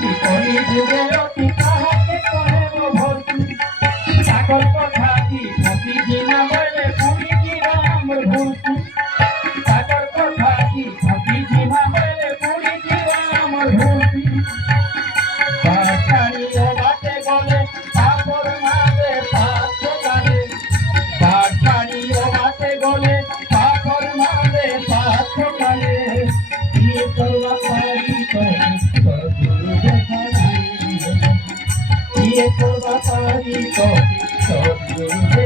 কলি যুগে অতি কাহাকে কহে ভক্তি পাগল কথা কি অতি দিনা বলে পুরি জীবন ভূতি পাগল কথা কি অতি দিনা বলে পুরি জীবন ভূতি বাটানিও বাটে গলে পাপর মাঝে পাত্র কাটে বাটানিও বাটে গলে পাপর মাঝে পাত্র কাটে ये करवा पारी तो सदगुरु देखाई ये करवा पारी तो सदगुरु